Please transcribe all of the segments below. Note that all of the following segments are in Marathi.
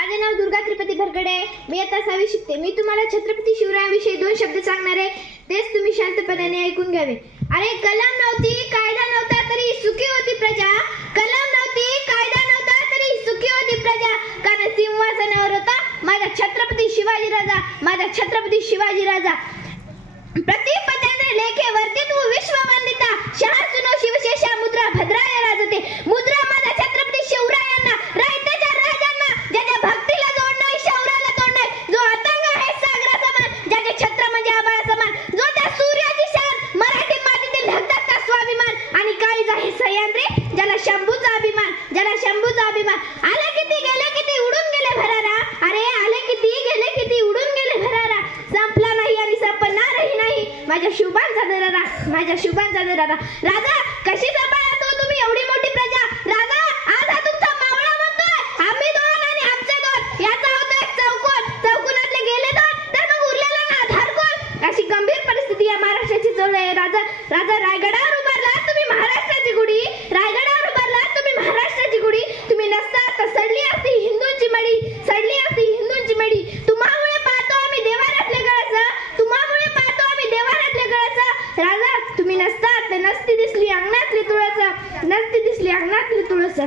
माझे नाव दुर्गा त्रिपती भरगडे आहे. मी आता 6वी शिकते. मी तुम्हाला छत्रपती शिवरायांविषयी 2 शब्द सांगणार आहे. तेच तुम्ही शांतपणाने ऐकून घ्यावे. अरे कलम नव्हती, कायदा नव्हता तरी सुखी होती प्रजा. कलम नव्हती, कायदा नव्हता तरी सुखी होती प्रजा. कारण सिंहासनावर होता माझा छत्रपती शिवाजी राजा. माझा छत्रपती शिवाजी राजा. प्रतिपद्यांद्र लेखे वर्तित विश्व वंदिता. शहा सुनो शिवशेषा मुद्रा भद्राय राजते. मुद्रा माझा छत्रपती शिवरायांना, रायतेच्या राजांना, ज्याच्या भक्तीला जोड नाही, शौर्याला तोड नाही, जो अतंग आहे सागरा समान, ज्याचे छत्र म्हणजे आभाळ समान, जो त्या सूर्याची शान, मराठी मातीतील धगधगता स्वाभिमान, आणि काळीज आहे सह्याद्री, ज्याला शंभूचा अभिमान, ज्याला शंभूचा अभिमान. आले किती गेले किती उडून गेले भरारा. अरे आले किती गेले किती उडून गेले भरारा. संपला नाही आणि संपणारही नाही माझ्या शुभांचा दरारा. माझ्या शुभांचा दरारा. राजा कशी सांभाळा तो तुम्ही एवढी मोठी प्रजा. राजा आज हा तुमचा मावळा म्हणतोय. आम्ही 2 आणि आमचे 2 याचा होतो एक चौकोन. चौकोनातले गेले 2 तर मग उरलेला ना आधार कोण. अशी गंभीर परिस्थिती या महाराष्ट्राची चालू आहे. राजा राजा रायगडावर उभारला तुम्ही महाराष्ट्राची गुढी. रायगडावर उभारला तुम्ही महाराष्ट्राची गुढी. तुम्ही नसता तर सडली असती हिंदूंची मडी. सडली असती हिंदूंची मडी. तुम्हामुळे पाहतो आम्ही देवारातले गळस. तुम्हामुळे पाहतो आम्ही देवारातले गळस. राजा तुम्ही नसता तर नसती दिसली अंगणातली तुळस. नसती दिसली अंगणातली तुळस.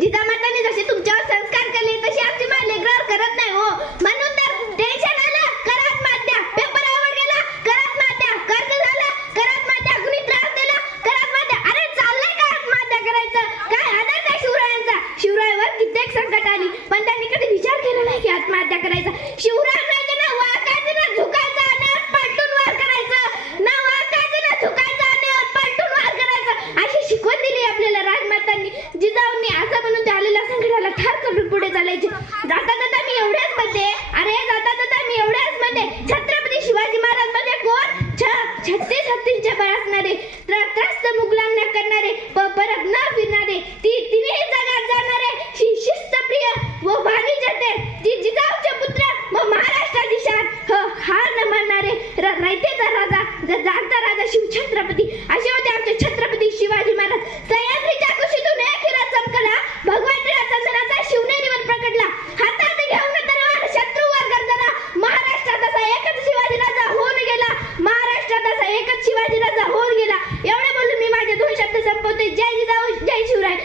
जिजामाताने जसे तुमच्यावर संस्कार केले तसे आमची माय लेकरावर करत नाही हो. म्हणून तर टेन्शन आलं करा आत्महत्या. पेपर आवड गेला करा आत्महत्या. कर्ज झालं करा आत्महत्या. कुणी त्रास दिला करा आत्महत्या. अरे चाललंय का आत्महत्या करायचं. काय आदर काय शिवरायांचा. शिवरायावर कित्येक संकट आली पण त्यांनी कधी विचार केला नाही की आत्महत्या करायचा. शिवराय राजा ना वाकायचं ना झुकायचं आणि पलटून वार करायचं. ना वाकायचं ना झुकायचं आणि पलटून वार करायचं अशी शिकवण दिली आपल्याला राजमातांनी. जिजाऊंनी असं म्हणून त्या आलेल्या संकटाला ठार करून पुढे चालायचे. जाता जाता मी एवढ्याच म्हणते. अरे जाता जाता मी एवढ्याच म्हणते. छत्रपती शिवाजी महाराज मध्ये कोण 36 हत्तींचे बळ असणारे, त्रस्त मुघलांना करणारे, परत न फिरणारे, तिन्ही जगात जाणारे, शिस्तप्रिय व वाणिज्यते, जिजाऊचे पुत्र व महाराष्ट्राची शान, हार न मानणारे, रयतेचा राजा, जागता राजा शिवछत्रपती असे होते आमचे छत्रपती शिवाजी महाराज. सह्याद्रीच्या कुशीतून एक हिरा चमकला, भगवंताच्या चंदनाचा शिवनेरीवर प्रकटला. हातात घेऊन तलवार शत्रूवर गर्जना. महाराष्ट्रात असा एकच शिवाजी राजा होऊन गेला. महाराष्ट्रात असा एकच शिवाजी राजा होऊन गेला. एवढे बोलून मी माझे 2 शब्द संपवते. जय जिजाऊ जय शिवराय.